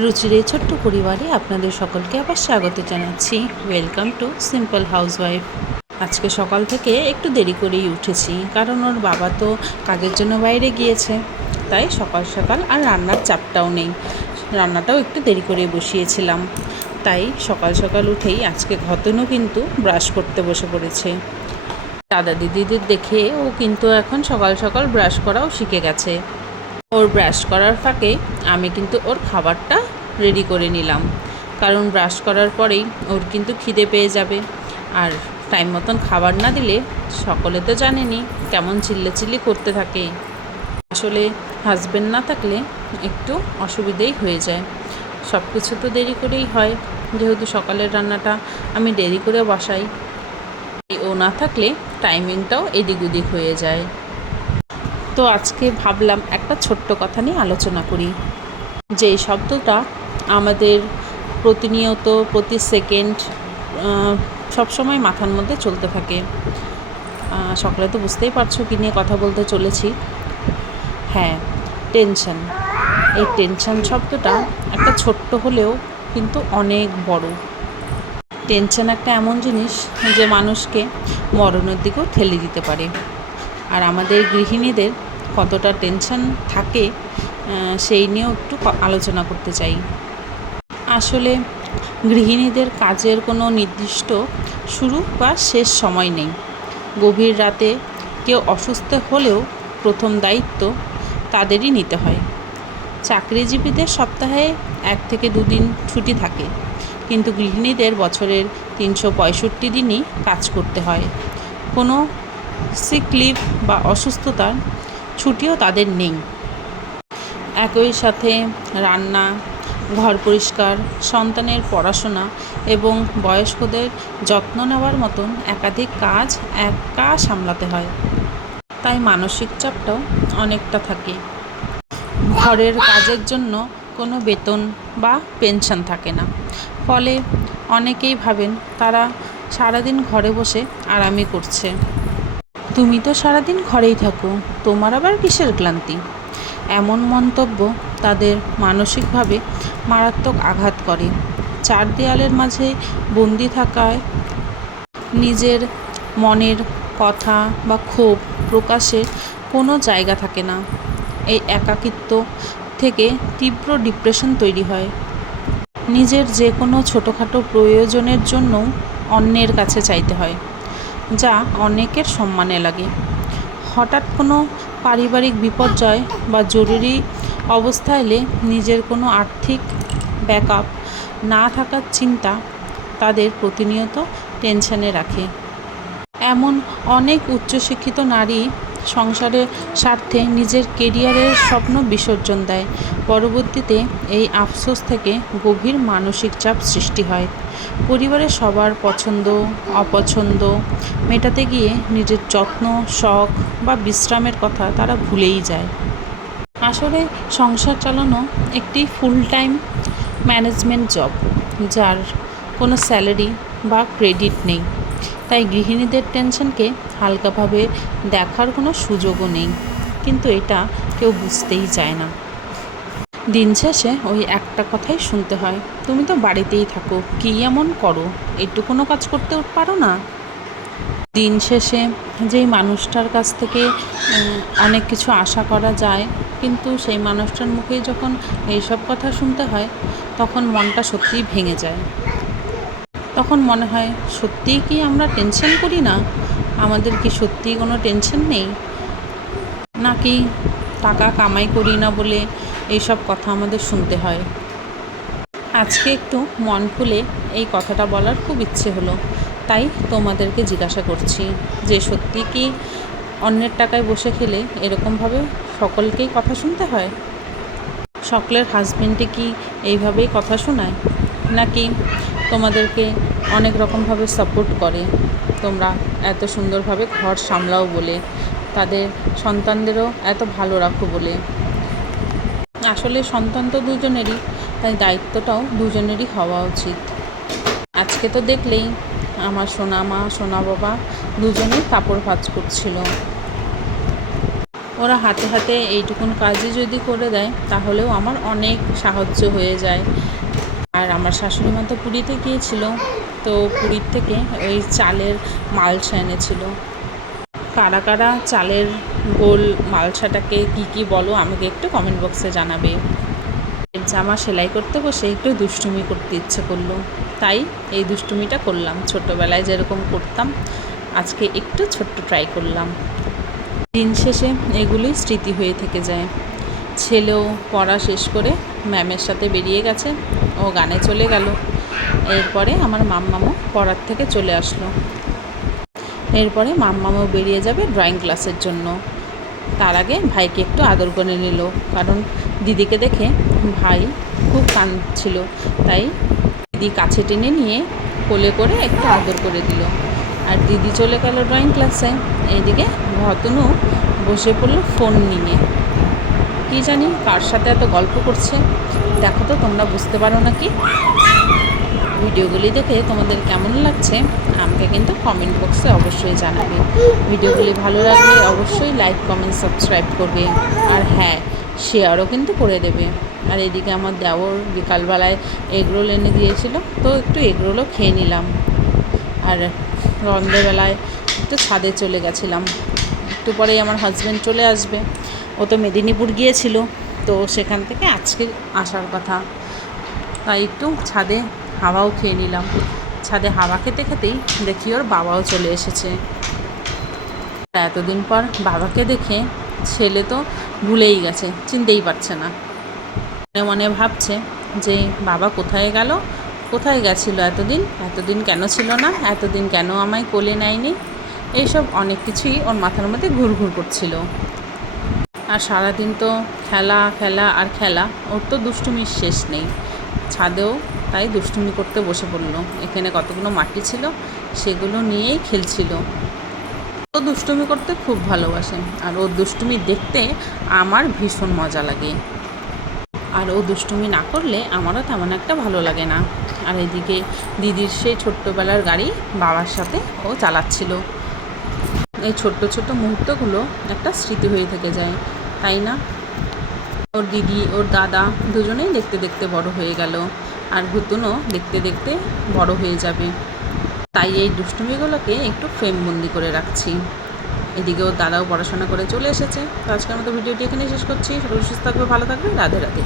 রুচির এই ছোট্ট পরিবারে আপনাদের সকলকে আবার স্বাগত জানাচ্ছি। Welcome to simple housewife. আজকে সকাল থেকে একটু দেরি করেই উঠেছি, কারণ ওর বাবা তো কাজের জন্য বাইরে গিয়েছে। তাই সকাল সকাল আর রান্নার চাপটাও নেই, রান্নাটাও একটু দেরি করে বসিয়েছিলাম। তাই সকাল সকাল উঠেই আজকে ঘতনও কিন্তু ব্রাশ করতে বসে পড়েছে। দাদা দিদিদের দেখে ও কিন্তু এখন সকাল সকাল ব্রাশ করাও শিখে গেছে। ওর ব্রাশ করার ফাঁকে আমি কিন্তু ওর খাবারটা রেডি করে নিলাম, কারণ ব্রাশ করার পরেই ওর কিন্তু খিদে পেয়ে যাবে। আর টাইম মতন খাবার না দিলে সকলে তো জানেনি কেমন চিল্লাচিল্লি করতে থাকে। আসলে হাজব্যান্ড না থাকলে একটু অসুবিধেই হয়ে যায়। সব কিছু তো দেরি করেই হয়, যেহেতু সকালের রান্নাটা আমি দেরি করে বসাই। ও না থাকলে টাইমিংটাও এদিক ওদিক হয়ে যায়। তো আজকে ভাবলাম একটা ছোট্ট কথা নিয়ে আলোচনা করি, যে শব্দটা আমাদের প্রতিনিয়ত প্রতি সেকেন্ড সবসময় মাথার মধ্যে চলতে থাকে। সকালে তো বুঝতেই পারছো কী নিয়ে কথা বলতে চলেছি। হ্যাঁ, টেনশন। এই টেনশন শব্দটা একটা ছোট্ট হলেও কিন্তু অনেক বড়। টেনশন একটা এমন জিনিস যে মানুষকে মরণের দিকেও ঠেলে দিতে পারে। আর আমাদের গৃহিণীদের কতটা টেনশন থাকে সেই নিয়েও একটু আলোচনা করতে চাই। আসলে গৃহিণীদের কাজের কোনো নির্দিষ্ট শুরু বা শেষ সময় নেই। গভীর রাতে কেউ অসুস্থ হলেও প্রথম দায়িত্ব তাদেরই নিতে হয়। চাকরিজীবীদের সপ্তাহে 1 থেকে 2 দিন ছুটি থাকে, কিন্তু গৃহিণীদের বছরের 365 দিনই কাজ করতে হয়। কোনো সিক লিভ বা অসুস্থতার ছুটিও তাদের নেই। একই সাথে রান্না, ঘর পরিষ্কার, সন্তানের পড়াশোনা এবং বয়স্কদের যত্ন নেওয়ার মতন একাধিক কাজ একা সামলাতে হয়। তাই মানসিক চাপটাও অনেকটা থাকে। ঘরের কাজের জন্য কোনো বেতন বা পেনশন থাকে না, ফলে অনেকেই ভাবেন তারা সারাদিন ঘরে বসে আরামই করছে। তুমি তো সারাদিন ঘরেই থাকো, তোমার আবার কিসের ক্লান্তি? এমন মন্তব্য তাদের মানসিকভাবে মারাত্মক আঘাত করে। 4 দেয়ালের মাঝে বন্দি থাকায় নিজের মনের কথা বা ক্ষোভ প্রকাশের কোনো জায়গা থাকে না। এই একাকিত্ব থেকে তীব্র ডিপ্রেশন তৈরি হয়। নিজের যে কোনো ছোটোখাটো প্রয়োজনের জন্যও অন্যের কাছে চাইতে হয়, যা অনেকের সম্মানে লাগে। হঠাৎ কোনো পারিবারিক বিপর্যয় বা জরুরি অবস্থা এলে নিজের কোনো আর্থিক ব্যাকআপ না থাকার চিন্তা তাদের প্রতিনিয়ত টেনশনে রাখে। এমন অনেক উচ্চশিক্ষিত নারী সংসারের স্বার্থে নিজের কেরিয়ারের স্বপ্ন বিসর্জন দেয়। পরবর্তীতে এই আফসোস থেকে গভীর মানসিক চাপ সৃষ্টি হয়। পরিবারের সবার পছন্দ অপছন্দ মেটাতে গিয়ে নিজের যত্ন, শখ বা বিশ্রামের কথা তারা ভুলেই যায়। আসলে সংসার চালানো একটি ফুল টাইম ম্যানেজমেন্ট জব, যার কোনো স্যালারি বা ক্রেডিট নেই। তাই গৃহিণীদের টেনশনকে হালকাভাবে দেখার কোনো সুযোগও নেই, কিন্তু এটা কেউ বুঝতেই চায় না। দিন শেষে ওই একটা কথাই শুনতে হয়, তুমি তো বাড়িতেই থাকো, কী এমন করো, একটু কোনো কাজ করতে পারো না? দিন শেষে যেই মানুষটার কাছ থেকে অনেক কিছু আশা করা যায়, কিন্তু সেই মানুষটার মুখেই যখন এইসব কথা শুনতে হয়, তখন মনটা সত্যিই ভেঙে যায়। তখন মনে হয়, সত্যিই কি আমরা টেনশন করি না? আমাদের কি সত্যিই কোনো টেনশন নেই, নাকি টাকা কামাই করি না বলে এইসব কথা আমাদের শুনতে হয়? আজকে একটু মন খুলে এই কথাটা বলার খুব ইচ্ছে হলো, তাই তোমাদেরকে জিজ্ঞাসা করছি যে সত্যি কি অন্যের টাকায় বসে খেলে এরকমভাবে সকলকেই কথা শুনতে হয়? সকলের হাজবেন্ডে কি এইভাবেই কথা শোনায়, নাকি তোমাদেরকে অনেক রকমভাবে সাপোর্ট করে, তোমরা এত সুন্দরভাবে ঘর সামলাও বলে, তাদের সন্তানদেরও এত ভালো রাখো বলে? আসলে সন্তান তো দুজনেরই, তাই দায়িত্বটাও দুজনেরই হওয়া উচিত। আজকে তো দেখলেই আমার সোনা মা সোনা বাবা দুজনেই কাপড় ভাঁজ করছিল। ওরা হাতে হাতে এইটুকুন কাজই যদি করে দেয় তাহলেও আমার অনেক সাহায্য হয়ে যায়। আর আমার শাশুড়ি মা তো পুরীতে গিয়েছিল, তো পুরীর থেকে ওই চালের মালসা এনেছিল। কারা কারা চালের গোল মালসাটাকে কী বলো আমাকে একটু কমেন্ট বক্সে জানাবে। জামা সেলাই করতে বসে একটু দুষ্টুমি করতে ইচ্ছে করলো, তাই এই দুষ্টুমিটা করলাম। ছোটোবেলায় যেরকম করতাম আজকে একটু ছোট্ট ট্রাই করলাম। দিন শেষে এগুলোই স্মৃতি হয়ে থেকে যায়। ছেলেও পড়া শেষ করে ম্যামের সাথে বেরিয়ে গেছে, ও গানে চলে গেল। এরপরে আমার মাম্মামও পড়ার থেকে চলে আসলো। এরপরে মাম্মামও বেরিয়ে যাবে ড্রয়িং ক্লাসের জন্য। তার আগে ভাইকে একটু আদর করে নিল, কারণ দিদিকে দেখে ভাই খুব কাঁদছিল, তাই দিদি কাছে টেনে নিয়ে কোলে করে একটু আদর করে দিল। আর দিদি চলে গেল ড্রয়িং ক্লাসে। এইদিকে ভতনু বসে পড়লো ফোন নিয়ে, কি জানি কার সাথে এত গল্প করছে। দেখো তো তোমরা বুঝতে পারো নাকি? ভিডিওগুলি দেখে তোমাদের কেমন লাগছে আমাকে কিন্তু কমেন্ট বক্সে অবশ্যই জানাবে। ভিডিওগুলি ভালো লাগলে অবশ্যই লাইক কমেন্ট সাবস্ক্রাইব করবে, আর হ্যাঁ শেয়ারও কিন্তু করে দেবে। আর এদিকে আমার দেওর বিকালবেলায় এগরোল এনে দিয়েছিল, তো একটু এগরোলও খেয়ে নিলাম। আর সন্ধ্যেবেলায় একটু ছাদে চলে গেছিলাম। একটু পরেই আমার হাজব্যান্ড চলে আসবে, ও তো মেদিনীপুর গিয়েছিল, তো সেখান থেকে আজকে আসার কথা, তাই একটু ছাদে হাওয়াও খেয়ে নিলাম। ছাদে হাওয়া খেতে খেতেই দেখি ওর বাবাও চলে এসেছে। এতদিন পর বাবাকে দেখে ছেলে তো ভুলেই গেছে, চিনতেই পারছে না। মনে মনে ভাবছে যে বাবা কোথায় গেল, কোথায় গেছিলো এতদিন কেন ছিল না, এতদিন কেন আমায় কোলে নেয়নি, এইসব অনেক কিছুই ওর মাথার মধ্যে ঘুরঘুর করছিল। আর সারাদিন তো খেলা খেলা আর খেলা, ওর তো দুষ্টুমির শেষ নেই। ছাদেও তাই দুষ্টুমি করতে বসে পড়লো। এখানে কতগুলো মাটি ছিল সেগুলো নিয়েই খেলছিল। ও দুষ্টুমি করতে খুব ভালোবাসে, আর ওর দুষ্টুমি দেখতে আমার ভীষণ মজা লাগে। আর ও দুষ্টুমি না করলে আমারও তেমন একটা ভালো লাগে না। আর এদিকে দিদির সেই ছোট্টবেলার গাড়ি বাবার সাথে ও চালাচ্ছিল। এই ছোট্ট ছোট্ট মুহূর্তগুলো একটা স্মৃতি হয়ে থেকে যায়, তাই না? ওর দিদি ওর দাদা দুজনেই দেখতে দেখতে বড় হয়ে গেল, আর ভুতুনও দেখতে দেখতে বড় হয়ে যাবে। তাই এই দুষ্টুমিগুলোকে একটু ফ্রেমবন্দি করে রাখছি। এদিকে ওর দাদাও পড়াশোনা করে চলে এসেছে। তো আজকের মতো ভিডিওটি এখানেই শেষ করছি। সকলে সুস্থ থাকবে, ভালো থাকবে, রাধে রাধে।